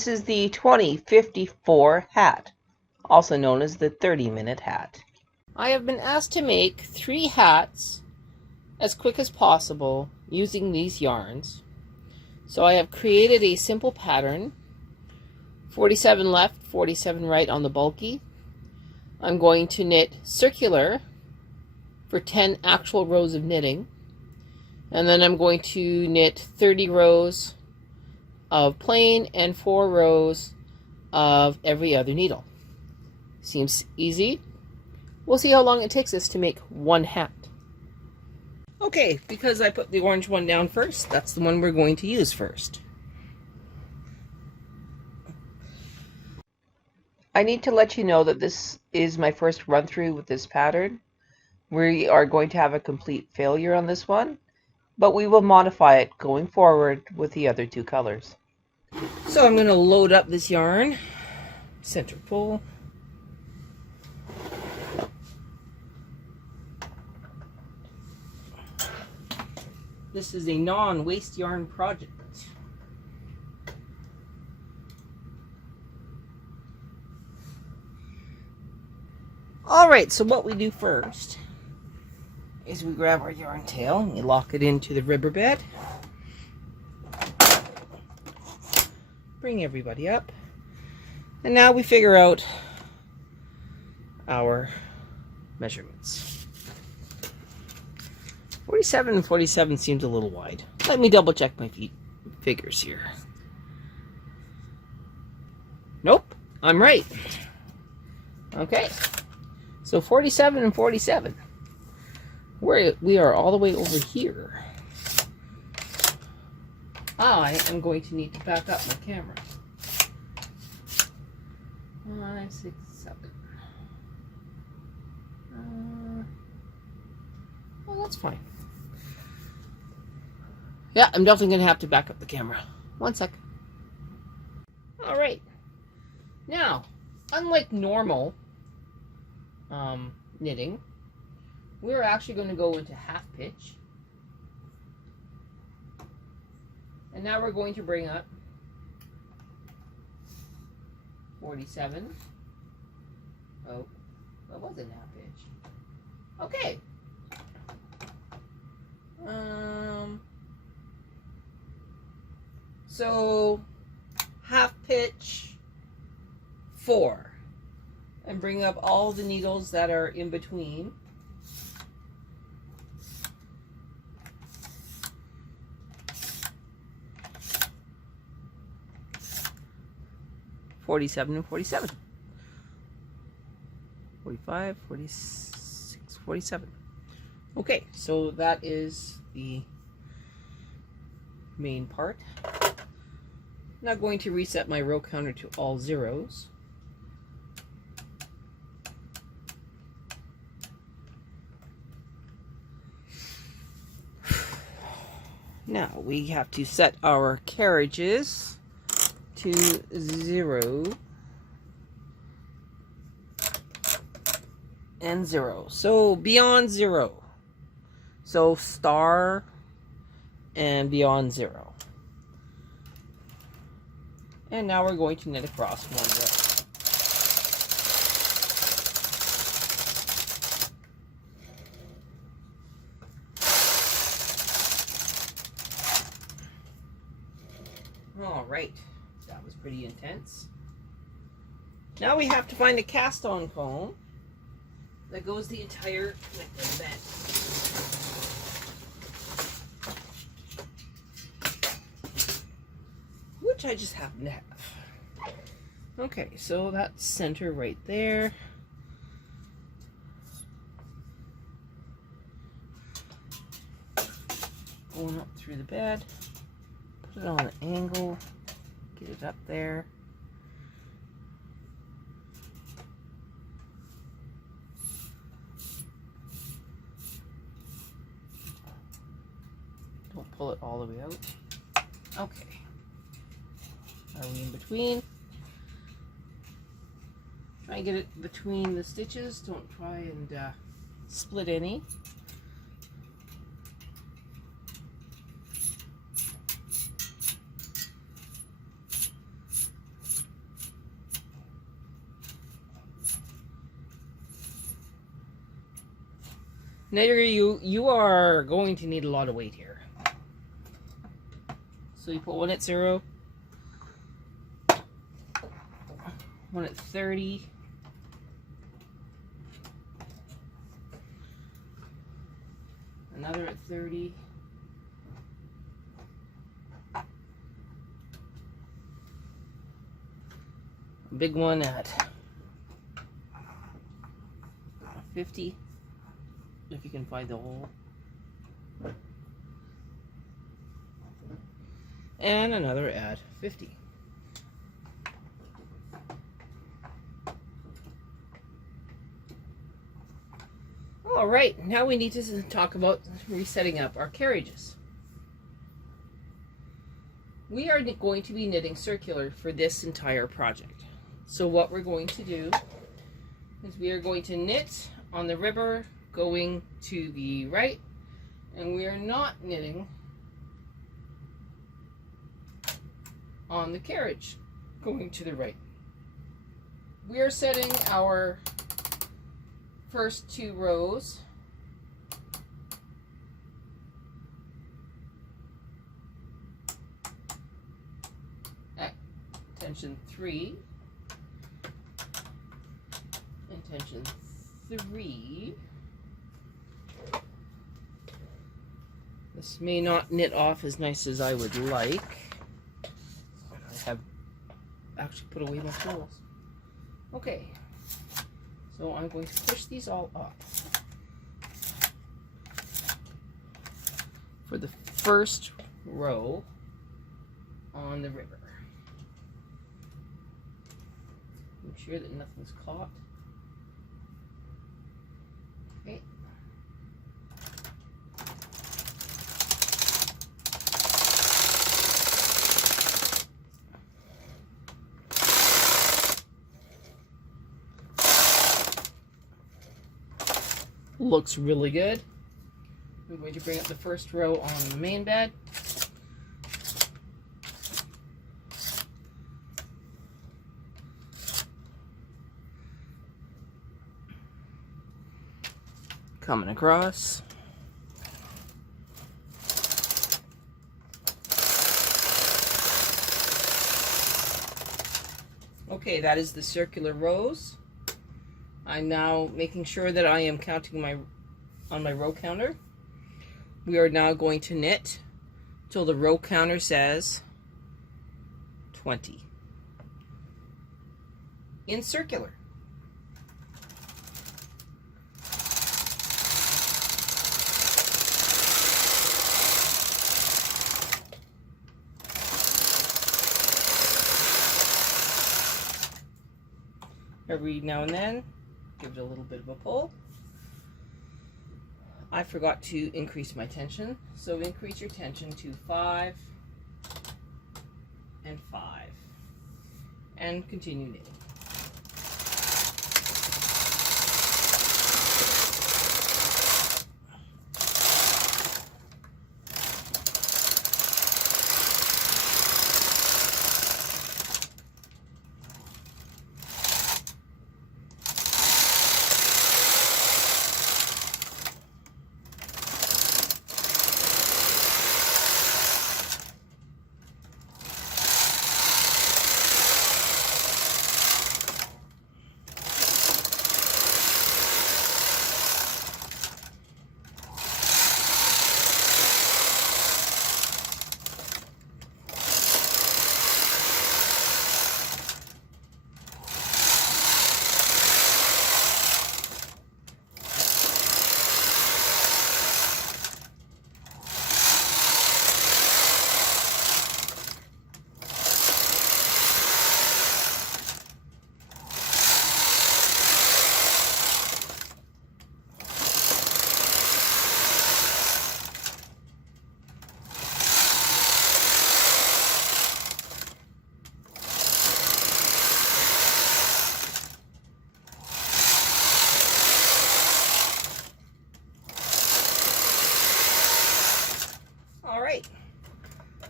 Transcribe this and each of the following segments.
This is the 2054 hat, also known as the 30-minute hat. I have been asked to make 3 hats as quick as possible using these yarns. So I have created a simple pattern, 47 left, 47 right on the bulky. I'm going to knit circular for 10 actual rows of knitting, and then I'm going to knit 30 rows of plain and 4 rows of every other needle. Seems easy. We'll see how long it takes us to make 1 hat. Okay, because I put the orange one down first, that's the one we're going to use first. I need to let you know that this is my first run through with this pattern. We are going to have a complete failure on this one, but we will modify it going forward with the other 2 colors. So I'm going to load up this yarn, center pull. This is a non-waste yarn project. Alright, so what we do first is we grab our yarn tail and we lock it into the ribber bed. Bring everybody up. And now we figure out our measurements. 47 and 47 seems a little wide. Let me double check my figures here. Nope, I'm right. Okay, so 47 and 47. We are all the way over here. I am going to need to back up my camera. 5, 6, 7. Well, that's fine. Yeah, I'm definitely going to have to back up the camera. 1 sec. Alright. Now, unlike normal knitting, we're actually going to go into half pitch. And now we're going to bring up 47. Oh, that wasn't half pitch. Okay. So half pitch 4, and bring up all the needles that are in between. (47) and 47. 45, 46, 47. Okay, so that is the main part. I'm now going to reset my row counter to all zeros. Now we have to set our carriages to 0 and 0. So beyond 0. So star and beyond 0. And now we're going to knit across 1 row. All right, that was pretty intense. Now we have to find a cast-on comb that goes the entire length of the bed. Which I just happen to have. Okay, so that's center right there. Going up through the bed. Put it on an angle. Get it up there. Don't pull it all the way out. Okay. Are we in between? Try and get it between the stitches. Don't try and split any. Knitter, you are going to need a lot of weight here. So you put one at 0, one at 30, another at 30, a big one at 50, if you can find the hole, and another at 50. All right, now we need to talk about resetting up our carriages. We are going to be knitting circular for this entire project. So what we're going to do is we are going to knit on the river going to the right, and we are not knitting on the carriage going to the right. We are setting our first 2 rows at tension 3 and tension 3. This may not knit off as nice as I would like. I have actually put away my tools. Okay, so I'm going to push these all up for the first row on the river. Make sure that nothing's caught. Okay. Looks really good. I'm going to bring up the first row on the main bed. Coming across. Okay, that is the circular rows. I'm now making sure that I am counting on my row counter. We are now going to knit till the row counter says 20 in circular. Every now and then, give it a little bit of a pull. I forgot to increase my tension, so increase your tension to 5 and 5, and continue knitting.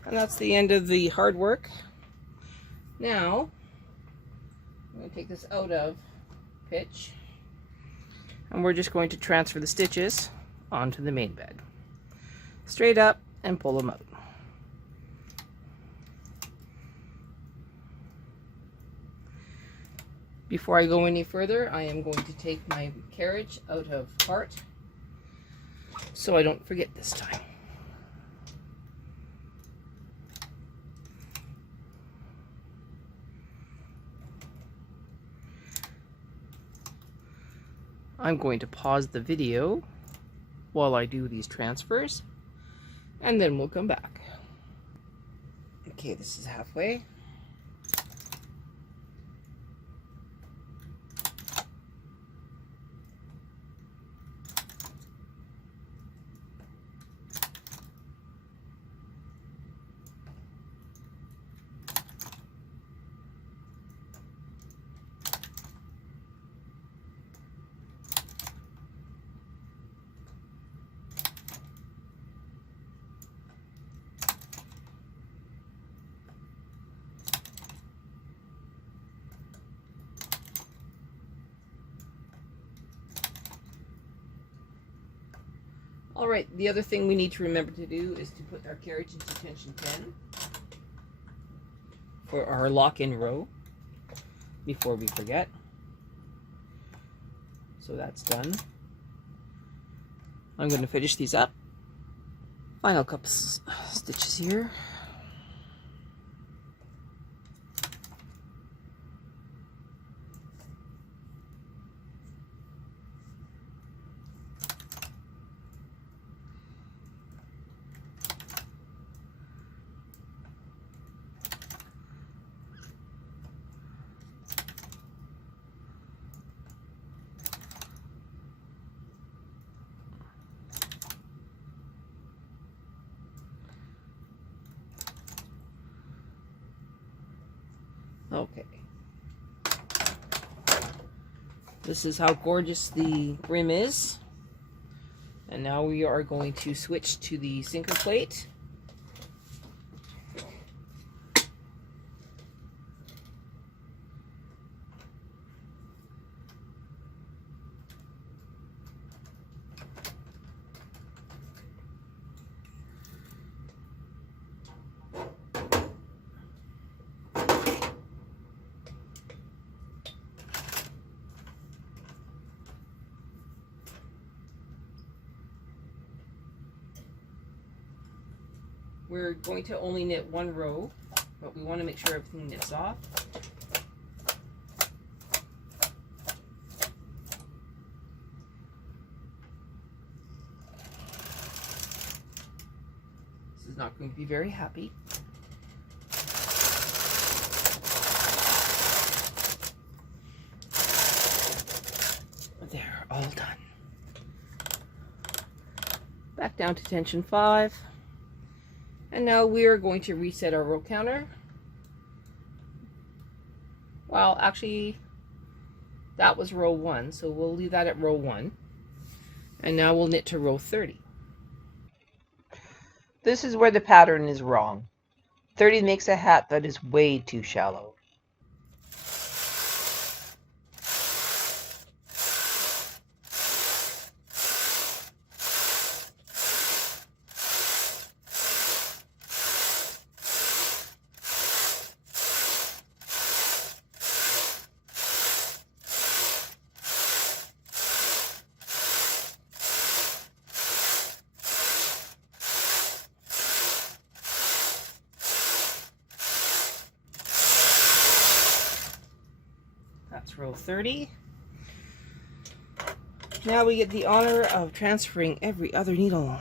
And that's the end of the hard work. Now, I'm going to take this out of pitch, and we're just going to transfer the stitches onto the main bed. Straight up and pull them out. Before I go any further, I am going to take my carriage out of part so I don't forget this time. I'm going to pause the video while I do these transfers, and then we'll come back. Okay, this is halfway. Alright, the other thing we need to remember to do is to put our carriage into tension 10 for our lock-in row before we forget. So that's done. I'm going to finish these up. Final couple stitches here. Okay. This is how gorgeous the brim is. And now we are going to switch to the sinker plate. We're going to only knit one row, but we want to make sure everything knits off. This is not going to be very happy. There, all done. Back down to tension 5. And now we are going to reset our row counter. Well, actually, that was row 1, so we'll leave that at row 1. And now we'll knit to row 30. This is where the pattern is wrong. 30 makes a hat that is way too shallow. That's row 30. Now we get the honor of transferring every other needle.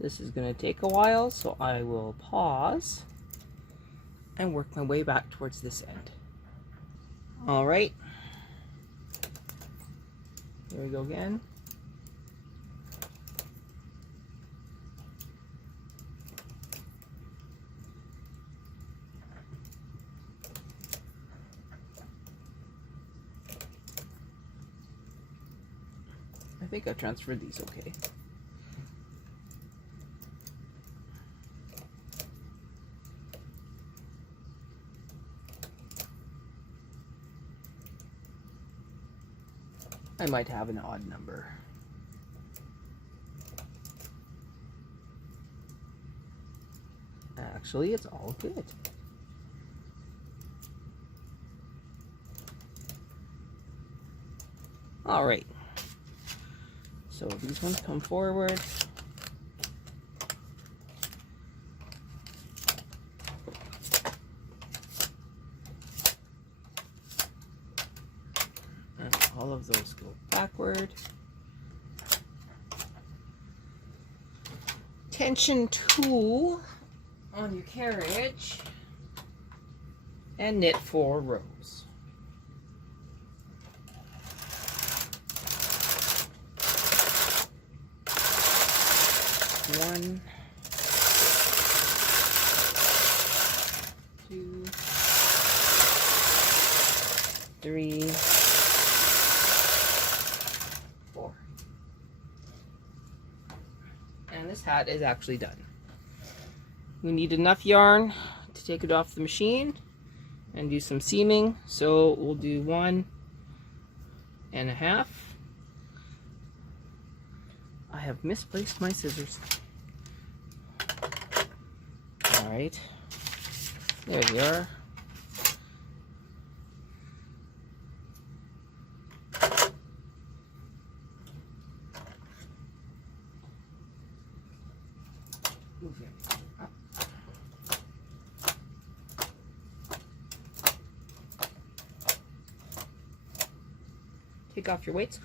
This is going to take a while, so I will pause and work my way back towards this end. All right. Here we go again. I think I've transferred these okay. I might have an odd number. Actually, it's all good. All right. So these ones come forward. And all of those go backward. Tension 2 on your carriage and knit 4 rows. One, two, three, 4. And this hat is actually done. We need enough yarn to take it off the machine and do some seaming. So we'll do 1.5. I have misplaced my scissors. All right, there they are. Move it up. Take off your weights.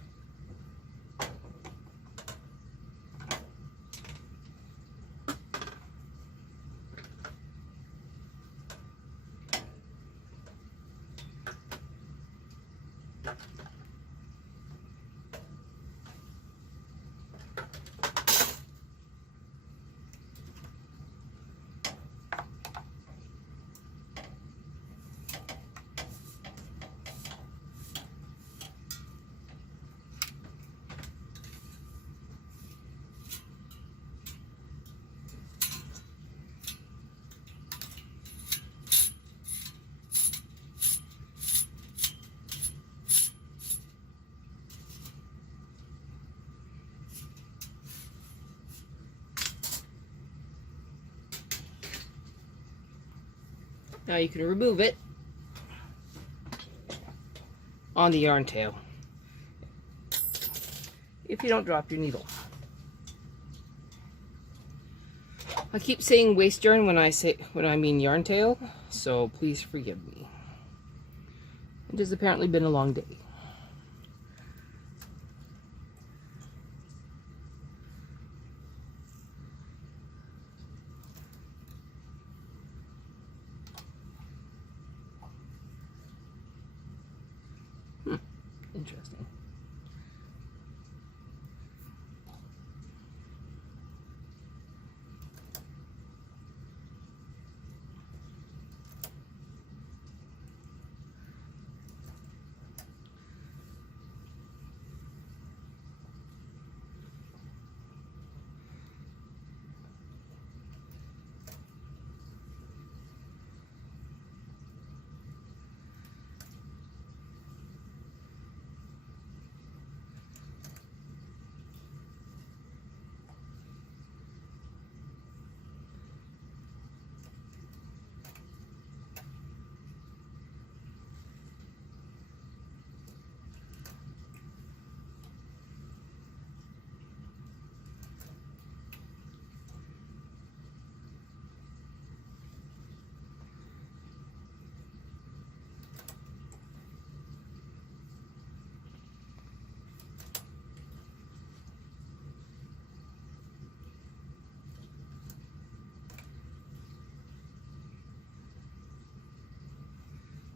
Now you can remove it on the yarn tail if you don't drop your needle. I keep saying waste yarn when I mean yarn tail, so please forgive me. It has apparently been a long day. Interesting.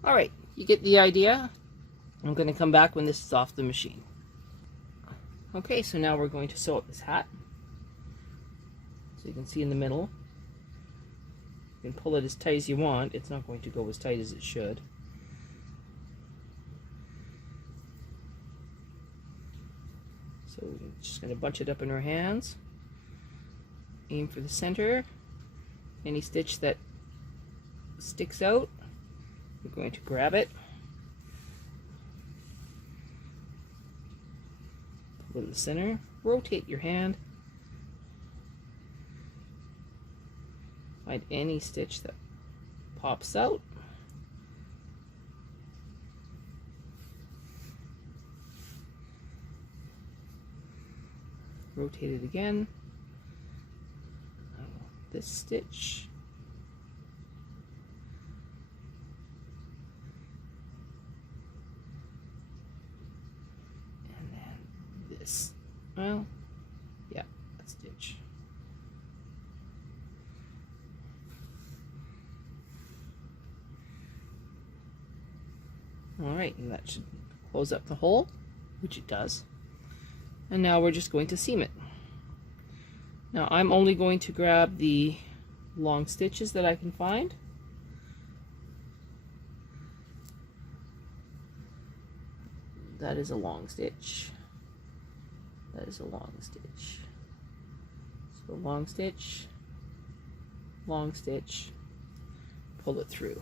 All right, you get the idea. I'm going to come back when this is off the machine. Okay, so now we're going to sew up this hat. So you can see in the middle. You can pull it as tight as you want. It's not going to go as tight as it should. So we're just going to bunch it up in our hands. Aim for the center. Any stitch that sticks out, we're going to grab it Go to the center, rotate your hand, find any stitch that pops out. Rotate it again. This stitch. And then this. Well, yeah, that stitch. All right, and that should close up the hole, which it does. And now we're just going to seam it. Now I'm only going to grab the long stitches that I can find. That is a long stitch. That is a long stitch. So long stitch, pull it through.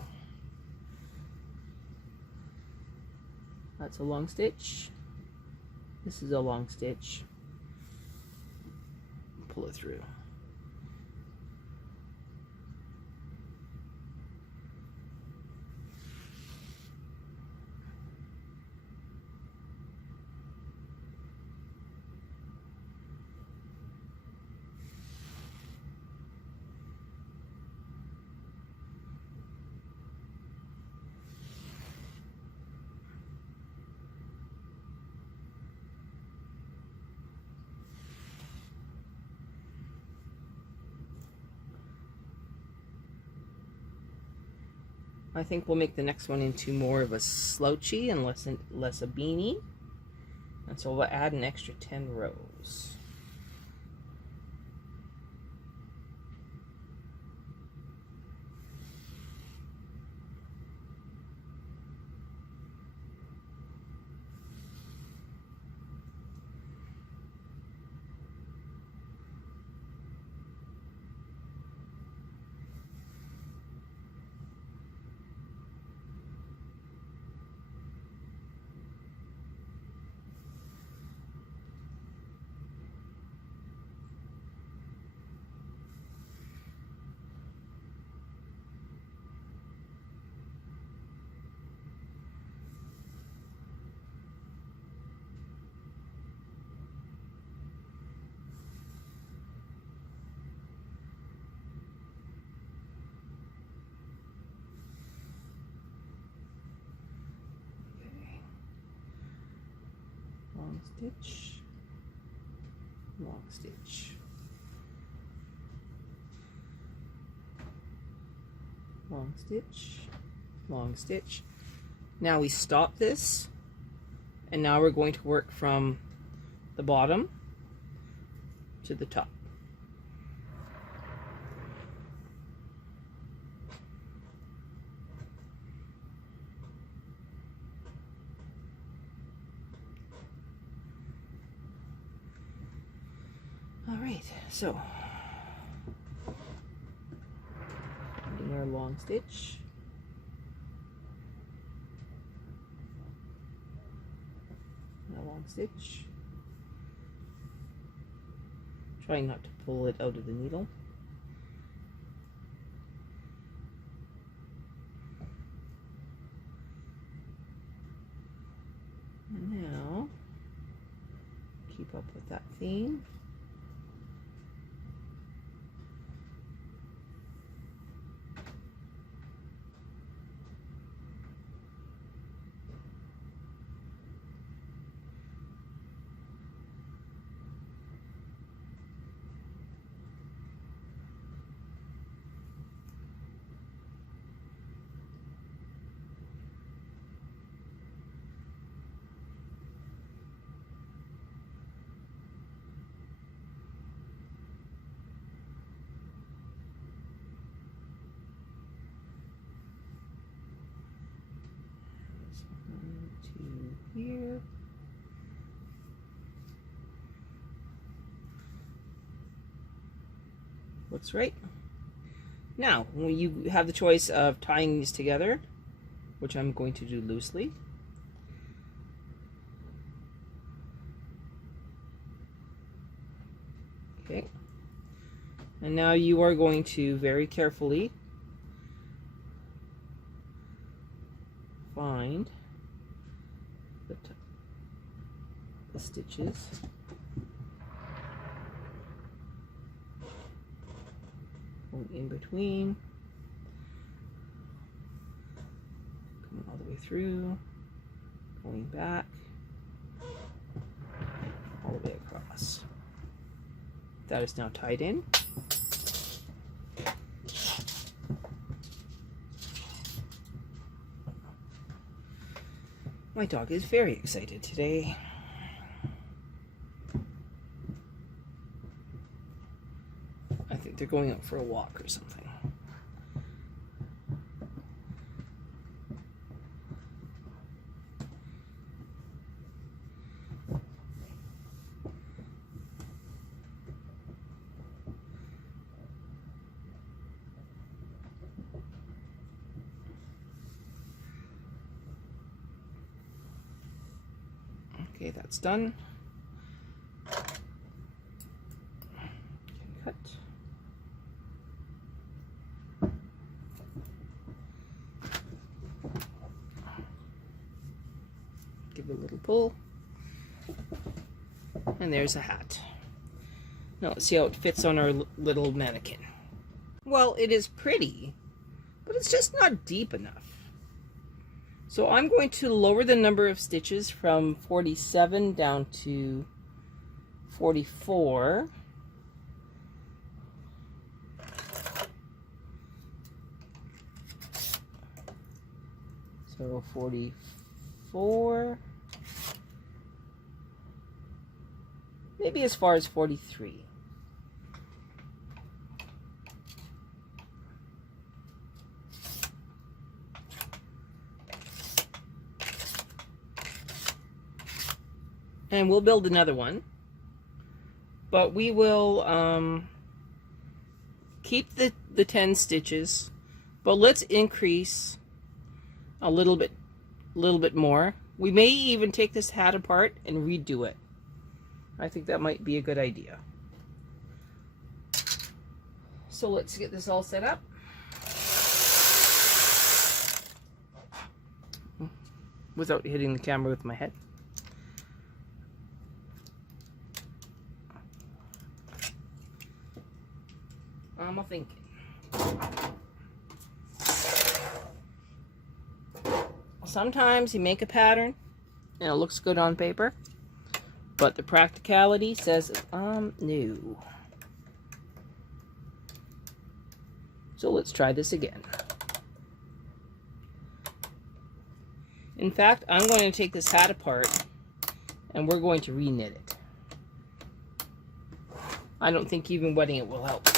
That's a long stitch. This is a long stitch. Pull it through. I think we'll make the next one into more of a slouchy and less a beanie. And so we'll add an extra 10 rows. Long stitch, long stitch, long stitch, long stitch. Now we stop this, and now we're going to work from the bottom to the top. Alright, so in our long stitch, a long stitch, trying not to pull it out of the needle. And now keep up with that theme. Here. Looks right. Now, when you have the choice of tying these together, which I'm going to do loosely. Okay. And now you are going to very carefully find the stitches. Going in between. Coming all the way through. Going back. All the way across. That is now tied in. My dog is very excited today. I think they're going out for a walk or something. Okay, that's done. Cut. Give it a little pull. And there's a hat. Now let's see how it fits on our little mannequin. Well, it is pretty, but it's just not deep enough. So I'm going to lower the number of stitches from 47 down to 44. So 44. Maybe as far as 43. And we'll build another one, but we will keep the 10 stitches, but let's increase a little bit more. We may even take this hat apart and redo it. I think that might be a good idea. So let's get this all set up. Without hitting the camera with my head. I'm thinking. Sometimes you make a pattern and it looks good on paper, but the practicality says no. So let's try this again. In fact, I'm going to take this hat apart and we're going to re-knit it. I don't think even wetting it will help.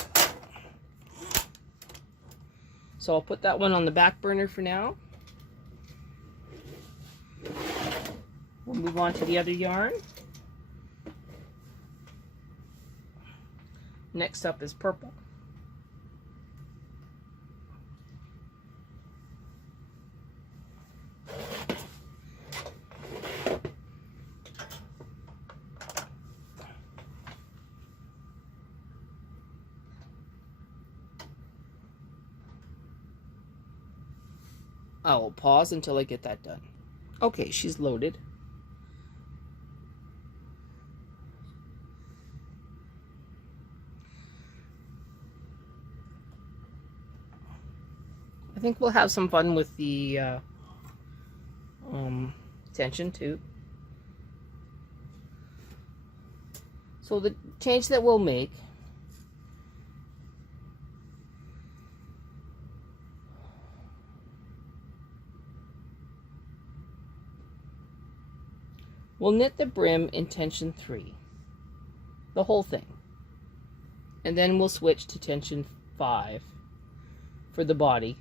So I'll put that one on the back burner for now. We'll move on to the other yarn. Next up is purple. I will pause until I get that done. Okay, she's loaded. I think we'll have some fun with the tension too. So the change that we'll make, we'll knit the brim in tension 3, the whole thing, and then we'll switch to tension 5 for the body,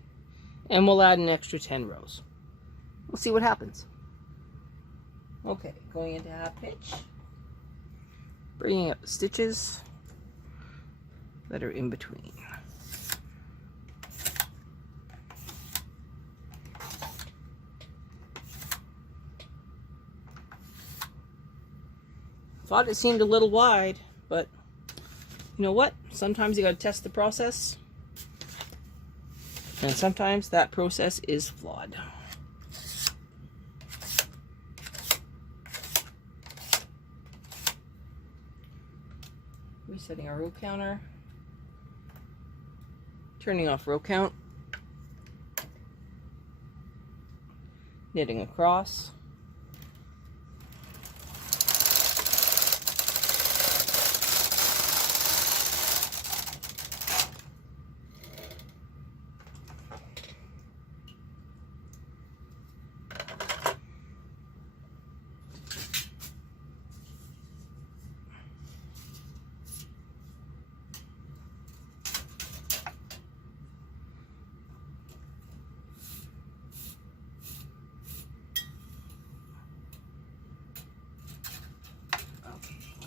and we'll add an extra 10 rows. We'll see what happens. Okay, going into half pitch, bringing up the stitches that are in between. Thought it seemed a little wide, but You know what? Sometimes you gotta test the process, and sometimes that process is flawed. Resetting our row counter, turning off row count, knitting across,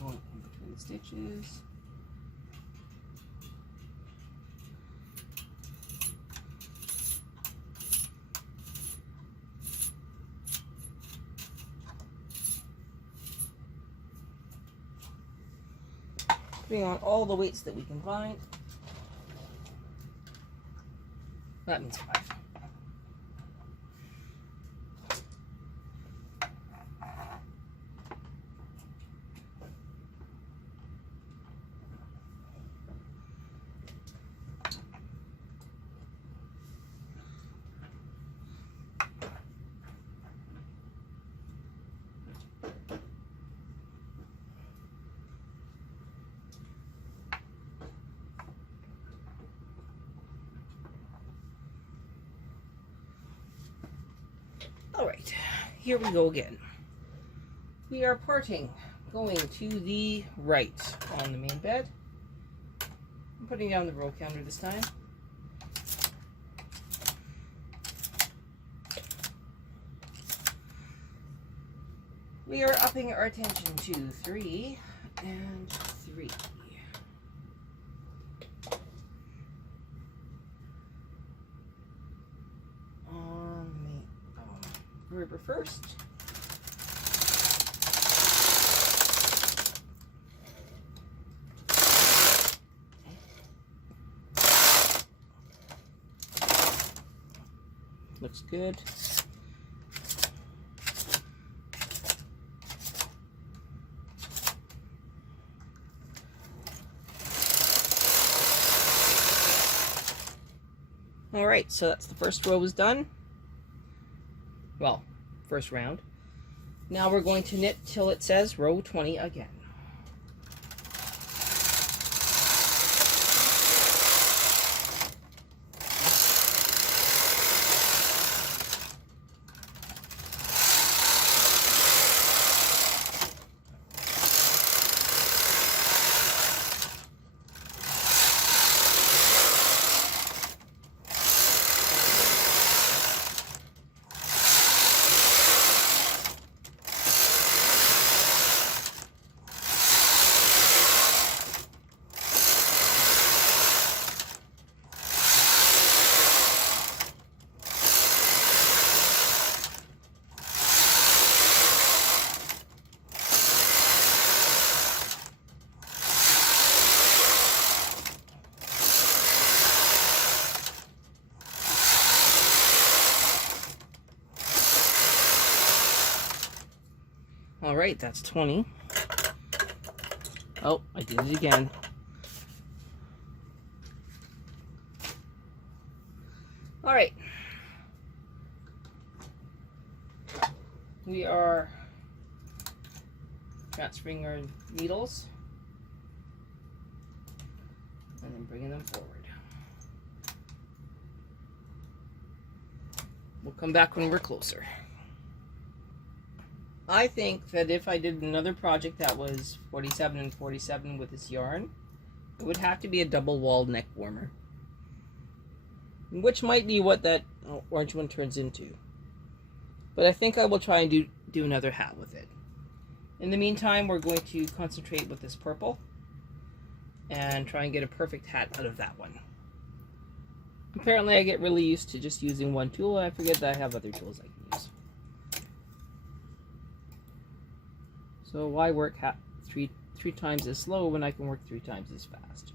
going in between the stitches. Putting on all the weights that we can find. That means 5. All right, here we go again. We are parting, going to the right on the main bed. I'm putting down the row counter this time. We are upping our attention to 3 and 3. River first. Looks good. All right, so that's the first row is done. Well, first round. Now we're going to knit till it says row 20 again. All right, that's 20. Oh, I did it again. All right. We are transferring our needles and then bringing them forward. We'll come back when we're closer. I think that if I did another project that was 47 and 47 with this yarn, it would have to be a double walled neck warmer, which might be what that orange one turns into. But I think I will try and do another hat with it. In the meantime, we're going to concentrate with this purple and try and get a perfect hat out of that one. Apparently I get really used to just using one tool, and I forget that I have other tools I can use. So why work three 3 times as slow when I can work 3 times as fast?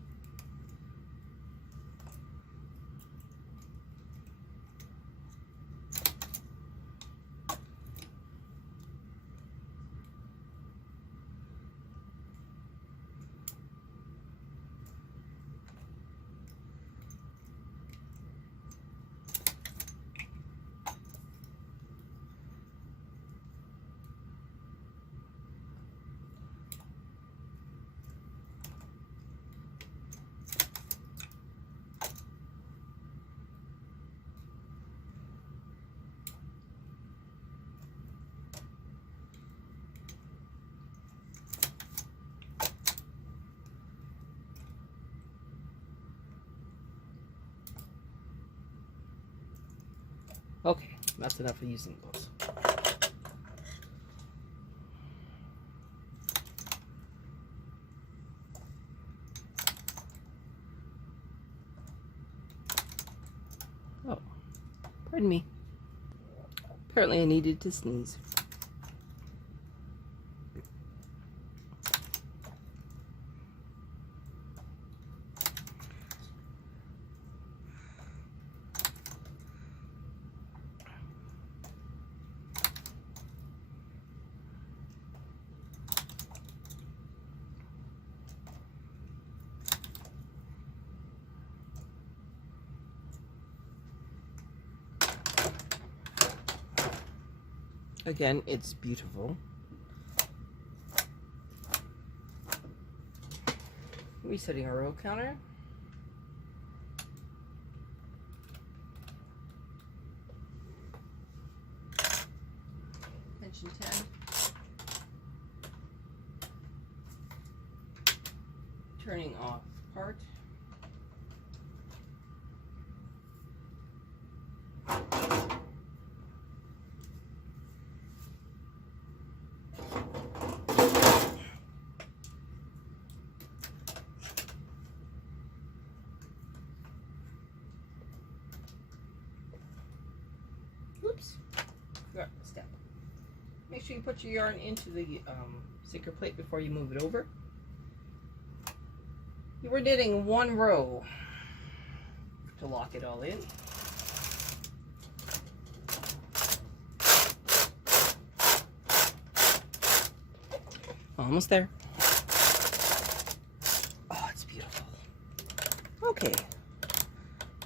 Okay, that's enough of using those. Oh, pardon me. Apparently I needed to sneeze. Again, it's beautiful. Resetting our row counter. Tension 10. Turning off part. Oops, forgot the step. Make sure you put your yarn into the sinker plate before you move it over. You were knitting 1 row to lock it all in. Almost there. Oh, it's beautiful. Okay,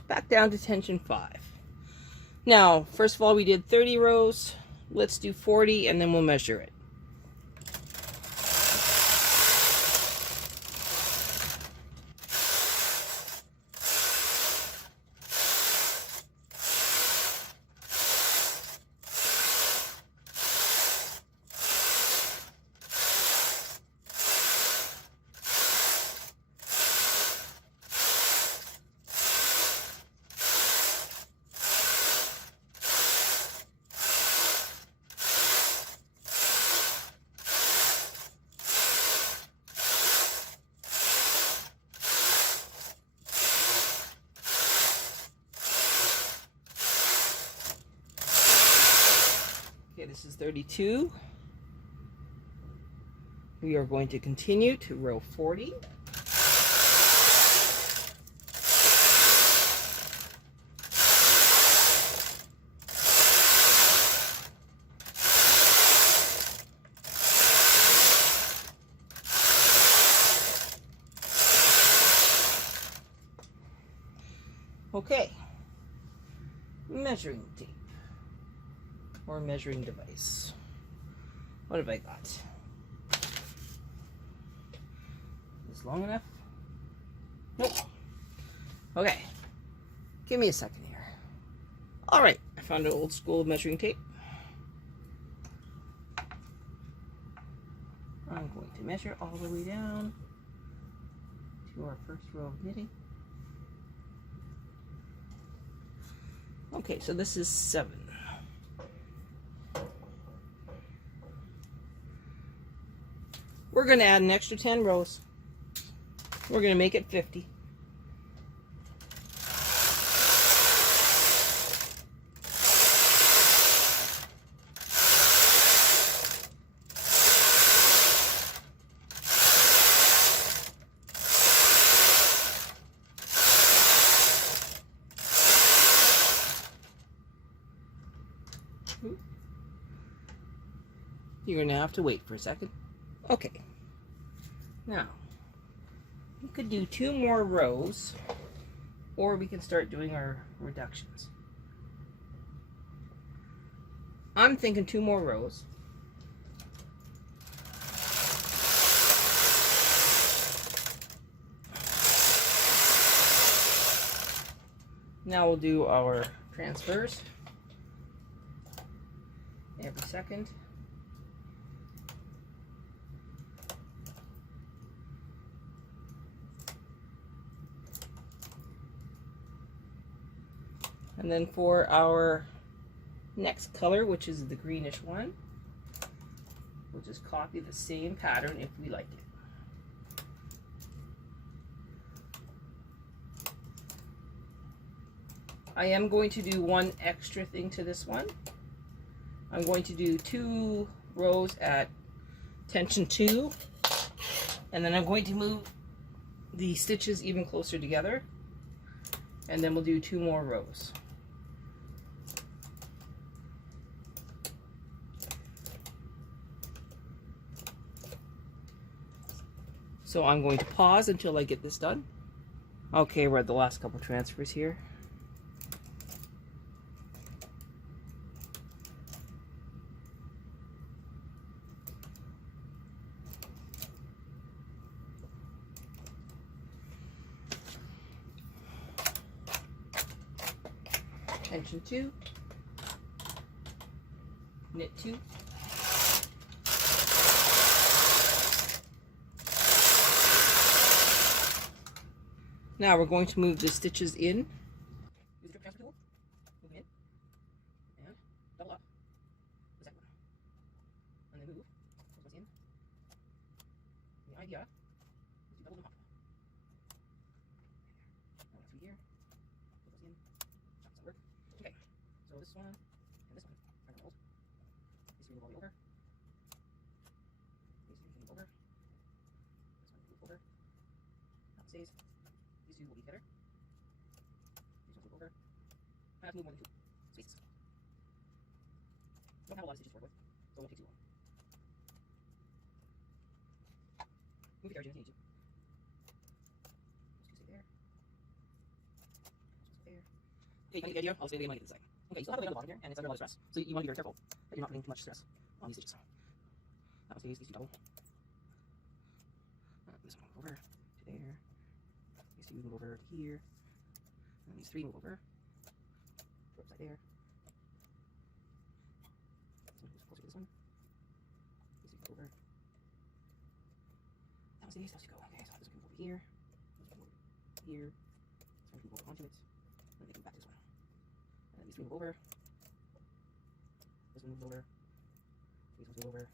back down to tension 5. Now, first of all, we did 30 rows. Let's do 40 and then we'll measure it. Okay, this is 32. We are going to continue to row 40. Okay, measuring tape or measuring device. What have I got? Is long enough? Nope. Okay, give me a second here. All right, I found an old school measuring tape. I'm going to measure all the way down to our first row of knitting. Okay, so this is 7. We're going to add an extra 10 rows. We're going to make it 50. You're gonna have to wait for a second. Okay. Now, we could do 2 more rows, or we can start doing our reductions. I'm thinking 2 more rows. Now we'll do our transfers every second. And then for our next color, which is the greenish one, we'll just copy the same pattern if we like it. I am going to do one extra thing to this one. I'm going to do 2 rows at tension 2, and then I'm going to move the stitches even closer together, and then we'll do 2 more rows. So I'm going to pause until I get this done. Okay, we're at the last couple transfers here. Tension 2, knit 2, now we're going to move the stitches in. Use the transfer tool, move them in, and double up the second one, and then move those ones in. And the idea is to double them up. Now through here, put those in. Does that work? Okay, so this one and this one are rolled. These 3 move all the way over. These 3 move over. This one move over. Now it stays. These 2 will be together. These ones move over. I have to move more than 2 spaces. Don't have a lot of stitches to work with, so it won't take too long. Move your carriage if you need to. Those 2 stay there. Those 2 stay there. Okay, you can get the idea. I'll stay the mic at this side. Okay, you still have a bit on the bottom here, and it's under a lot of stress. So you want to be very careful that you're not putting too much stress on these stitches. That one stays, these 2 double. This one move over to there. These 2 move over to here. And these 3 move over. Go upside there. This one moves closer to this one. These 2 move over. That one stays, those 2 go. Okay, so this one can move over here. This one can move over here. This one can move over onto it. And then they move back to this one. And then these 3 move over. This one moves over. These ones move over.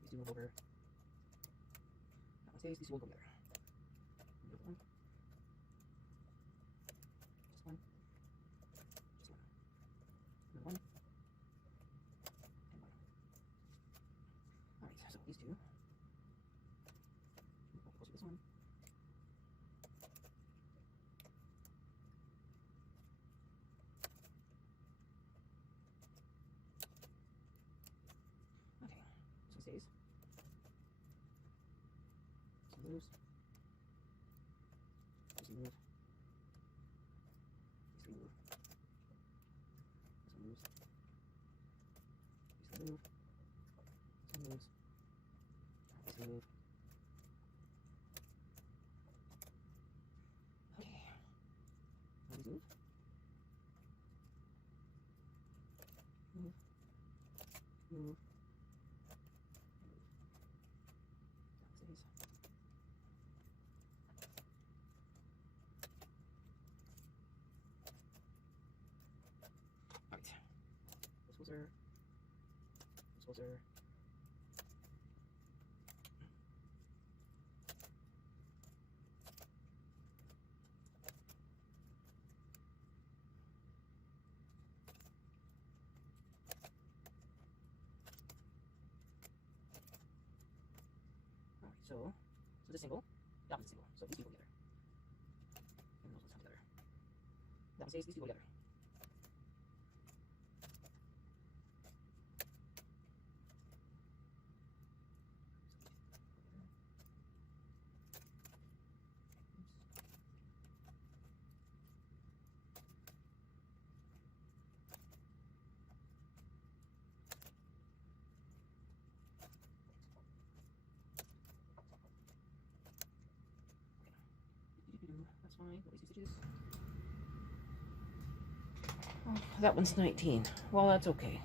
These 2 move over. That one stays, these 2 will go together. Move one. Just one. Just one. Move one. And one. Alright, so these 2. Move closer to this one. Okay, so it stays. So it moves. These 2 move. These 3 move. This one moves. These 3 move. This one moves. These 3 move. Okay. Now these move. Move. Move. That stays. Alright. This was her. This was her. Alright, so this single, that one's single, so these 2 go together. And those ones come together. That one stays, these 2 go together. Oh, that one's 19. Well, that's okay.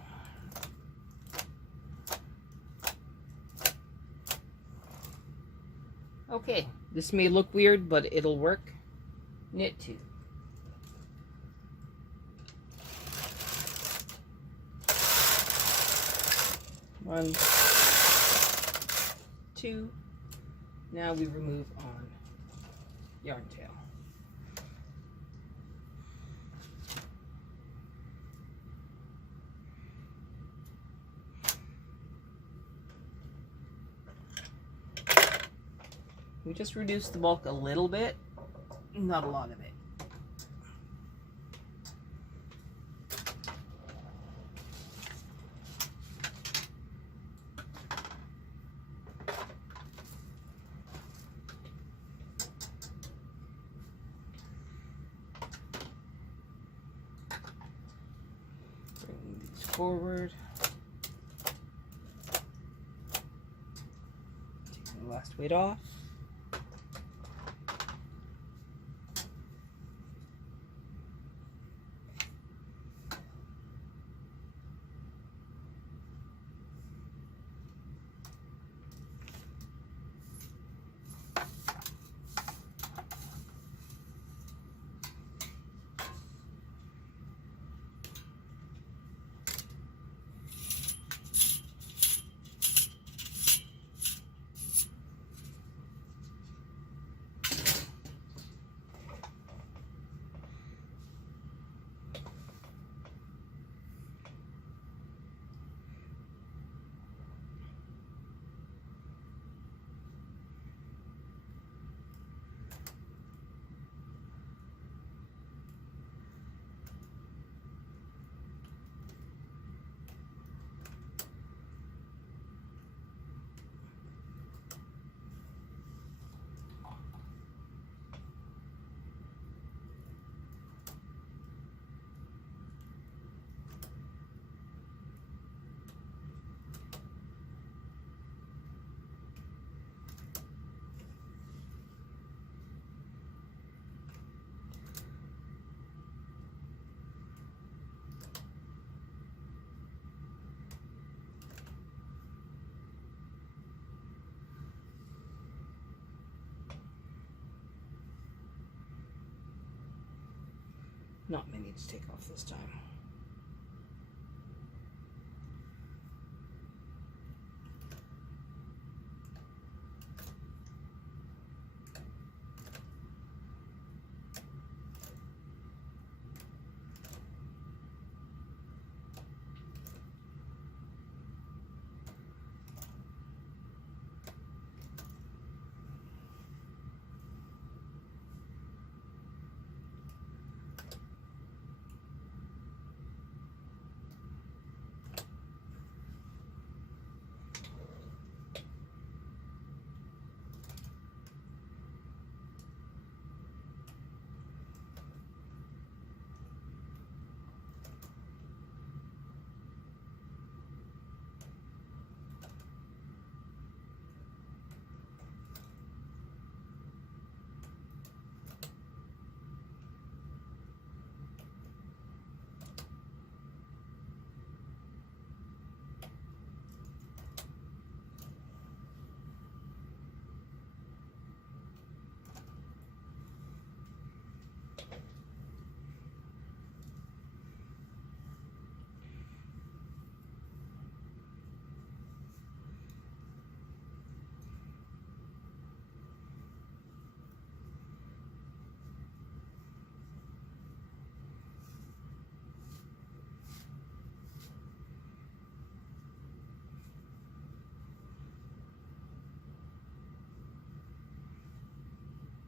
Okay, this may look weird, but it'll work. Knit 2. One, 2. Now we remove on yarn tail. We just reduced the bulk a little bit, not a lot of it. Bring these forward. Taking the last weight off. Not many to take off this time.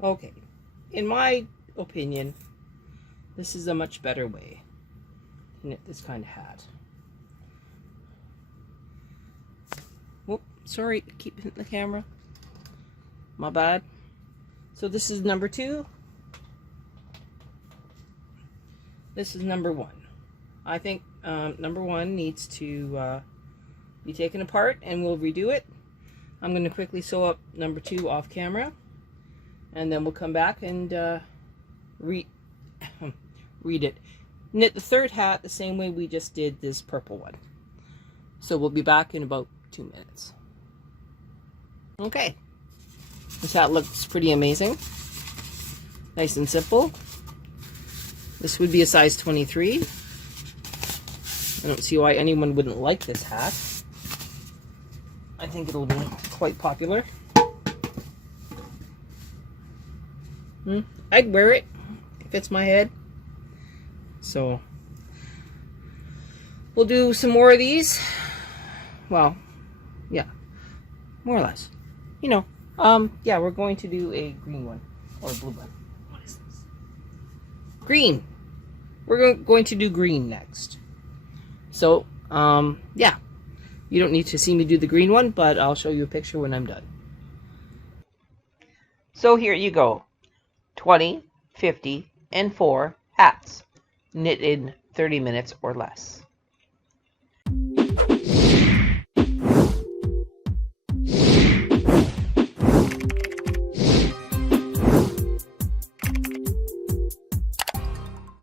Okay, in my opinion, this is a much better way to knit this kind of hat. Whoop, sorry, keep hitting the camera. My bad. So this is number 2. This is number 1. I think number 1 needs to be taken apart, and we'll redo it. I'm going to quickly sew up number 2 off camera, and then we'll come back and read it. Knit the third hat the same way we just did this purple one. So we'll be back in about 2 minutes. Okay. This hat looks pretty amazing. Nice and simple. This would be a size 23. I don't see why anyone wouldn't like this hat. I think it'll be quite popular. I'd wear it. It fits my head. So we'll do some more of these. Well, yeah, more or less. You know, yeah, we're going to do a green one or a blue one. What is this? Green. We're going to do green next. So, yeah, you don't need to see me do the green one, but I'll show you a picture when I'm done. So here you go. 20, 50, and 4 hats. Knit in 30 minutes or less.